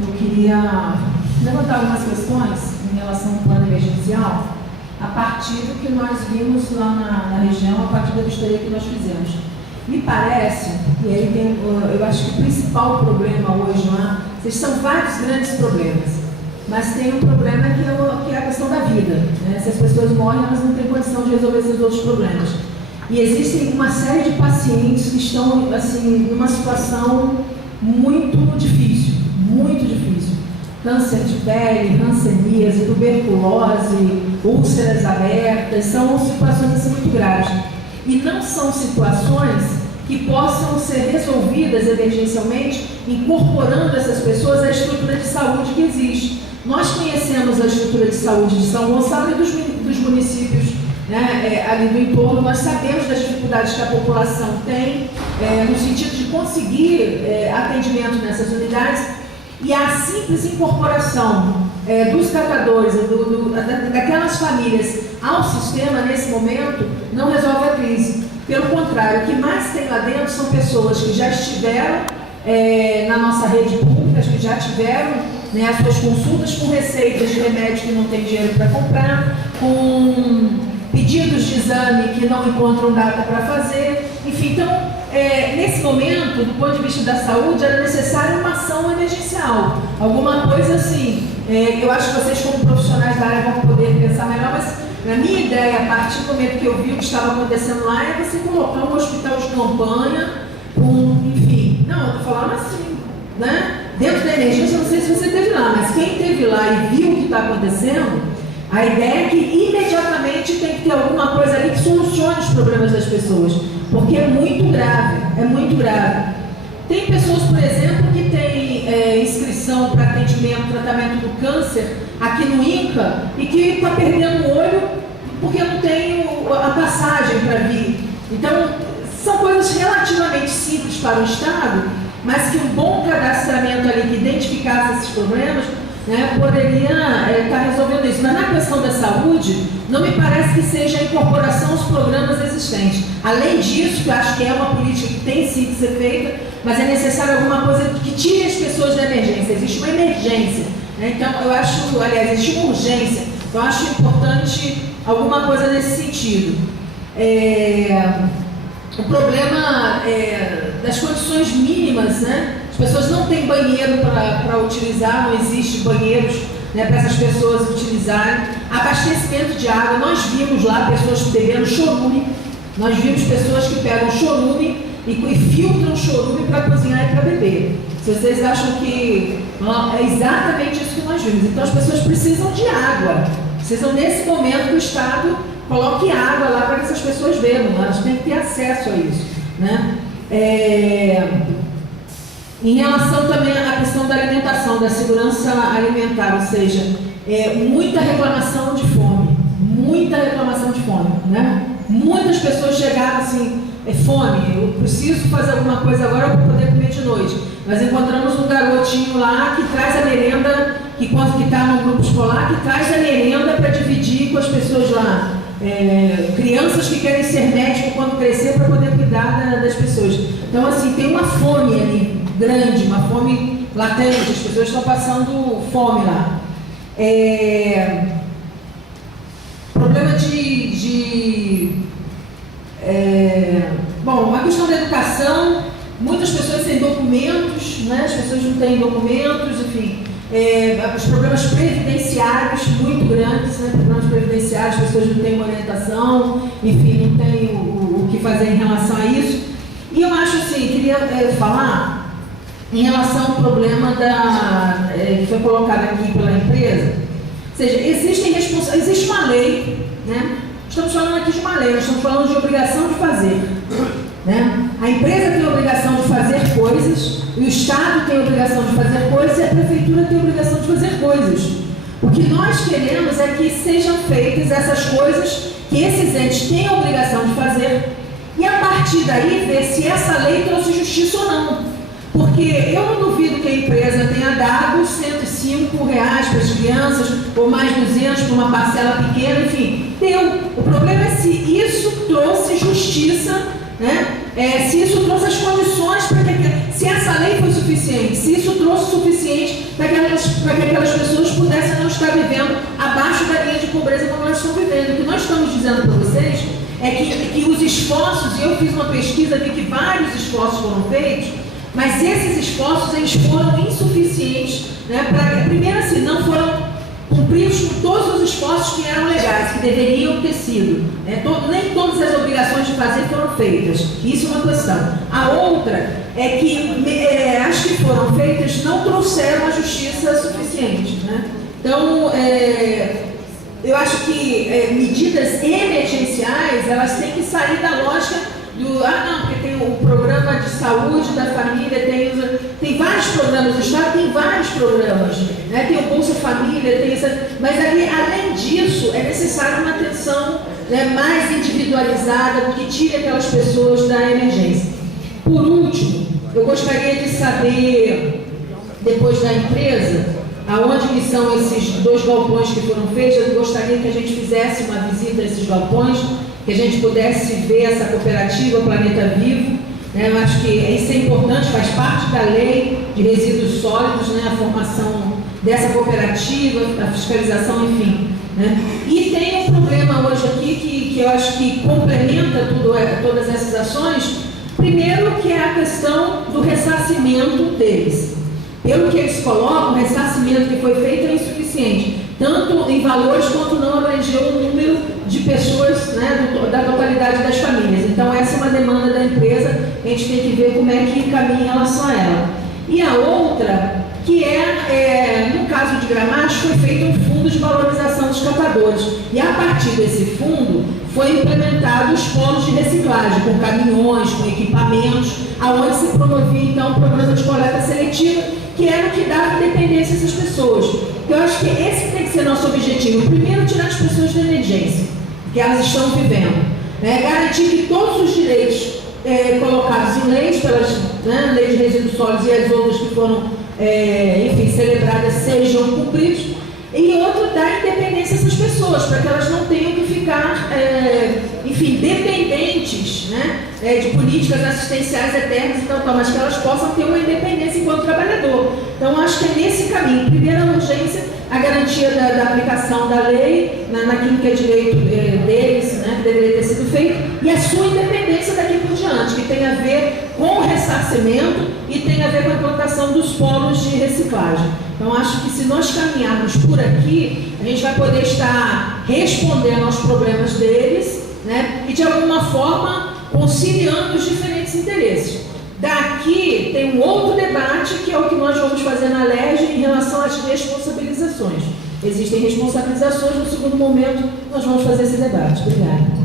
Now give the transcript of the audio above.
Eu queria levantar algumas questões em relação ao plano emergencial, a partir do que nós vimos lá na região, a partir da vistoria que nós fizemos. Me parece, e aí tem, eu acho que o principal problema hoje lá, são vários grandes problemas, mas tem um problema que é a questão da vida, né? Se as pessoas morrem, elas não têm condição de resolver esses outros problemas. E existem uma série de pacientes que estão, assim, numa situação muito difícil, muito difícil. Câncer de pele, hanseníase, tuberculose, úlceras abertas, são situações assim muito graves. E não são situações que possam ser resolvidas emergencialmente, incorporando essas pessoas à estrutura de saúde que existe. Nós conhecemos a estrutura de saúde de São Gonçalo e dos municípios, né, ali do entorno. Nós sabemos das dificuldades que a população tem no sentido de conseguir atendimento nessas unidades, e a simples incorporação dos catadores, daquelas famílias ao sistema nesse momento não resolve a crise. Pelo contrário, o que mais tem lá dentro são pessoas que já estiveram na nossa rede pública, que já tiveram, né, as suas consultas com receitas de remédio que não tem dinheiro para comprar, com pedidos de exame que não encontram data para fazer, enfim. Então, nesse momento, do ponto de vista da saúde, era necessária uma ação emergencial, alguma coisa assim. Eu acho que vocês, como profissionais da área, vão poder pensar melhor, mas na minha ideia, a partir do momento que eu vi o que estava acontecendo lá, é você colocar um hospital de campanha, enfim, não, eu estou falando assim, né? Dentro da emergência, eu não sei se você esteve lá, mas quem esteve lá e viu o que está acontecendo, a ideia é que imediatamente tem que ter alguma coisa ali que solucione os problemas das pessoas, porque é muito grave, é muito grave. Tem pessoas, por exemplo, que têm inscrição para atendimento, tratamento do câncer aqui no INCA e que está perdendo o olho porque não tem a passagem para vir. Então, são coisas relativamente simples para o Estado, mas que um bom cadastramento ali que identificasse esses problemas, né, poderia estar resolvendo isso. Mas na questão da saúde, não me parece que seja a incorporação aos programas existentes. Além disso, que eu acho que é uma política que tem sim que ser feita, mas é necessário alguma coisa que tire as pessoas da emergência. Existe uma emergência, né? Então eu acho, aliás, existe uma urgência. Então eu acho importante alguma coisa nesse sentido. O problema das condições mínimas, né? As pessoas não têm banheiro para utilizar, não existe banheiros, né, para essas pessoas utilizarem. Abastecimento de água, nós vimos lá pessoas bebendo chorume, nós vimos pessoas que pegam chorume e filtram chorume para cozinhar e para beber. Se vocês acham que é exatamente isso que nós vimos, então as pessoas precisam de água, precisam nesse momento que o Estado coloque água lá para que essas pessoas bebam, elas têm que ter acesso a isso, né? Em relação também à questão da alimentação, da segurança alimentar, ou seja, muita reclamação de fome, né? Muitas pessoas chegaram assim, fome, eu preciso fazer alguma coisa agora para poder comer de noite. Nós encontramos um garotinho lá que traz a merenda, que está no grupo escolar, que traz a merenda para dividir com as pessoas lá. Crianças que querem ser médicos quando crescer para poder cuidar das pessoas. Então, assim, tem uma fome ali grande, uma fome latente, as pessoas estão passando fome lá. Problema bom, a questão da educação, muitas pessoas sem documentos, né? As pessoas não têm documentos, enfim. Os problemas previdenciários muito grandes, né? Problemas previdenciários, as pessoas não têm uma orientação, enfim, não têm o que fazer em relação a isso. E eu acho assim, queria falar em relação ao problema que foi colocado aqui pela empresa. Ou seja, existe uma lei, né? Estamos falando aqui de uma lei, nós estamos falando de obrigação de fazer, né? A empresa tem a obrigação de fazer coisas, o Estado tem a obrigação de fazer coisas e a Prefeitura tem a obrigação de fazer coisas. O que nós queremos é que sejam feitas essas coisas que esses entes têm a obrigação de fazer e a partir daí ver se essa lei trouxe justiça ou não. Porque eu não duvido que a empresa tenha dado R$105 para as crianças, ou mais 200 para uma parcela pequena, enfim, deu. O problema é se isso trouxe justiça, né? Se isso trouxe as condições para que se essa lei foi suficiente, se isso trouxe o suficiente para que que aquelas pessoas pudessem não estar vivendo abaixo da linha de pobreza como elas estão vivendo. O que nós estamos dizendo para vocês é que os esforços, e eu fiz uma pesquisa, vi que vários esforços foram feitos, mas esses esforços eles foram insuficientes, né, primeiro assim, não foram cumpridos com todos os esforços que eram legais, que deveriam ter sido. Né? Nem todas as obrigações de fazer foram feitas. Isso é uma questão. A outra é que as que foram feitas não trouxeram a justiça suficiente. Né? Então, eu acho que medidas emergenciais, elas têm que sair da lógica porque tem o programa de saúde da família, tem vários programas, o Estado tem vários programas, né? Tem o Bolsa Família, mas além disso, é necessário uma atenção, né, mais individualizada, que tire aquelas pessoas da emergência. Por último, eu gostaria de saber, depois da empresa, aonde estão esses 2 galpões que foram feitos. Eu gostaria que a gente fizesse uma visita a esses galpões, que a gente pudesse ver essa cooperativa Planeta Vivo. Né? Eu acho que isso é importante, faz parte da lei de resíduos sólidos, né? A formação dessa cooperativa, a fiscalização, enfim. Né? E tem um problema hoje aqui que eu acho que complementa todas essas ações. Primeiro, que é a questão do ressarcimento deles. Pelo que eles colocam, o ressarcimento que foi feito é insuficiente, tanto em valores quanto não abrangeu o número de pessoas, né, da totalidade das famílias. Então, essa é uma demanda da empresa, a gente tem que ver como é que caminha em relação a ela. E a outra, que no caso de Gramacho, foi feito um fundo de valorização dos catadores. E a partir desse fundo, foi implementado os polos de reciclagem, com caminhões, com equipamentos, aonde se promovia, então, o programa de coleta seletiva, que era o que dava independência a essas pessoas. Eu acho que esse tem que ser nosso objetivo. Primeiro, tirar as pessoas da emergência que elas estão vivendo. Né? Garantir que todos os direitos colocados em leis, pelas leis de resíduos sólidos e as outras que foram, celebradas, sejam cumpridos. E outro, dar independência a essas pessoas, para que elas não tenham que ficar, dependentes, né, de políticas assistenciais eternas e tal, mas que elas possam ter uma independência enquanto trabalhador. Então, acho que é nesse caminho. Primeira urgência, a garantia da aplicação da lei, naquilo que é direito deles, né, que deveria ter sido feito, e a sua independência daqui por diante, que tem a ver com o ressarcimento e tem a ver com a implantação dos polos de reciclagem. Então, acho que se nós caminharmos por aqui, a gente vai poder estar respondendo aos problemas deles, né, e de alguma forma conciliando os diferentes interesses. Daqui tem um outro debate, que é o que nós vamos fazer na LERJ em relação às responsabilizações. Existem responsabilizações, no segundo momento nós vamos fazer esse debate. Obrigada.